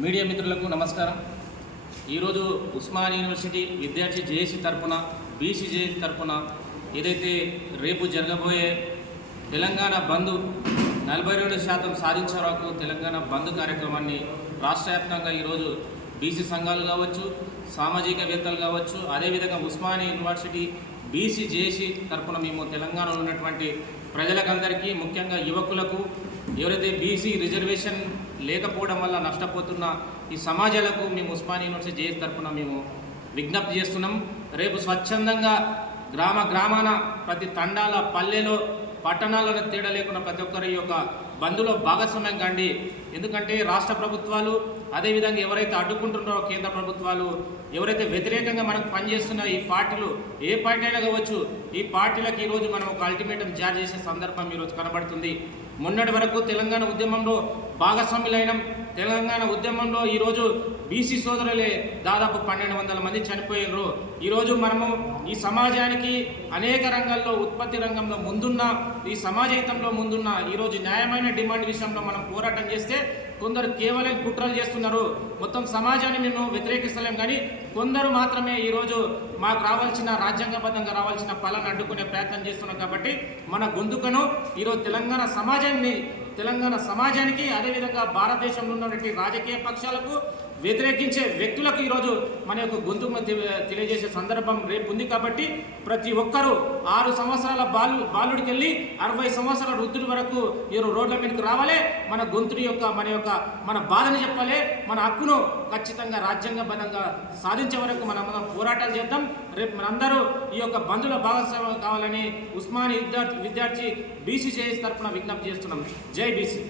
Media మిత్రులకు నమస్కారం. ఈరోజు ఉస్మానియా యూనివర్సిటీ విద్యార్థి జేఏసీ తరపున బీసీ జేఏసీ తరపున ఏదైతే రేపు జరగబోయే తెలంగాణ బంద్ 42% సాధించే వరకు తెలంగాణ బంద్ కార్యక్రమాన్ని రాష్ట్ర వ్యాప్తంగా ఈరోజు బీసీ సంఘాలు కావచ్చు, సామాజికవేత్తలు కావచ్చు, అదేవిధంగా ఉస్మానియా యూనివర్సిటీ బీసీ జేఏసీ తరపున మేము తెలంగాణలో ఉన్నటువంటి ప్రజలకందరికీ, ముఖ్యంగా యువకులకు, ఎవరైతే బీసీ రిజర్వేషన్ లేకపోవడం వల్ల నష్టపోతున్న ఈ సమాజాలకు మేము ఉస్మానియా యూనివర్సిటీ జేఏసీ తరపున మేము విజ్ఞప్తి చేస్తున్నాం. రేపు స్వచ్ఛందంగా గ్రామాన ప్రతి తండాల, పల్లెలో, పట్టణాలను తేడా లేకుండా ప్రతి ఒక్కరి యొక్క బంద్లో భాగస్వామ్యం కండి. ఎందుకంటే రాష్ట్ర ప్రభుత్వాలు, అదేవిధంగా ఎవరైతే అడ్డుకుంటున్నారో కేంద్ర ప్రభుత్వాలు, ఎవరైతే వ్యతిరేకంగా మనకు పనిచేస్తున్న ఈ పార్టీలు, ఏ పార్టీ అయినా కావచ్చు, ఈ పార్టీలకు ఈరోజు మనం ఒక అల్టిమేటం జారీ చేసే సందర్భం ఈరోజు కనబడుతుంది. మొన్నటి వరకు తెలంగాణ ఉద్యమంలో భాగస్వాములైన తెలంగాణ ఉద్యమంలో ఈరోజు బీసీ సోదరులే దాదాపు 1200 మంది చనిపోయారు. ఈరోజు మనము ఈ సమాజానికి అనేక రంగాల్లో, ఉత్పత్తి రంగంలో ముందున్న, ఈ సమాజహితంలో ముందున్న ఈరోజు న్యాయమైన డిమాండ్ విషయంలో మనం పోరాటం చేస్తే కొందరు కేవలం కుట్రలు చేస్తున్నారు. మొత్తం సమాజాన్ని మేము వ్యతిరేకిస్తలేం, కానీ కొందరు మాత్రమే ఈరోజు మాకు రావాల్సిన, రాజ్యాంగబద్ధంగా రావాల్సిన ఫలాన్ని అడ్డుకునే ప్రయత్నం చేస్తున్నాం. కాబట్టి మన గొంతుకను ఈరోజు తెలంగాణ సమాజానికి, అదేవిధంగా భారతదేశంలో ఉన్నటువంటి రాజకీయ పక్షాలకు, వ్యతిరేకించే వ్యక్తులకు ఈరోజు మన యొక్క గొంతుకు తెలియజేసే సందర్భం రేపు ఉంది. కాబట్టి ప్రతి ఒక్కరూ 6 సంవత్సరాల బాలుడికి వెళ్ళి 60 సంవత్సరాల వృద్ధుడి వరకు ఈరోజు రోడ్ల మీదకి రావాలి. మన గొంతుని యొక్క మన బాధను చెప్పాలి. మన హక్కును ఖచ్చితంగా రాజ్యాంగబద్ధంగా సాధించే వరకు మనం పోరాటాలు చేద్దాం. రేపు మనందరూ ఈ యొక్క బంధుల భాగస్వామ్యం కావాలని ఉస్మానియా విద్యార్థి బీసీ జేఏసీ తరపున విజ్ఞప్తి చేస్తున్నాం. జై బీసీ.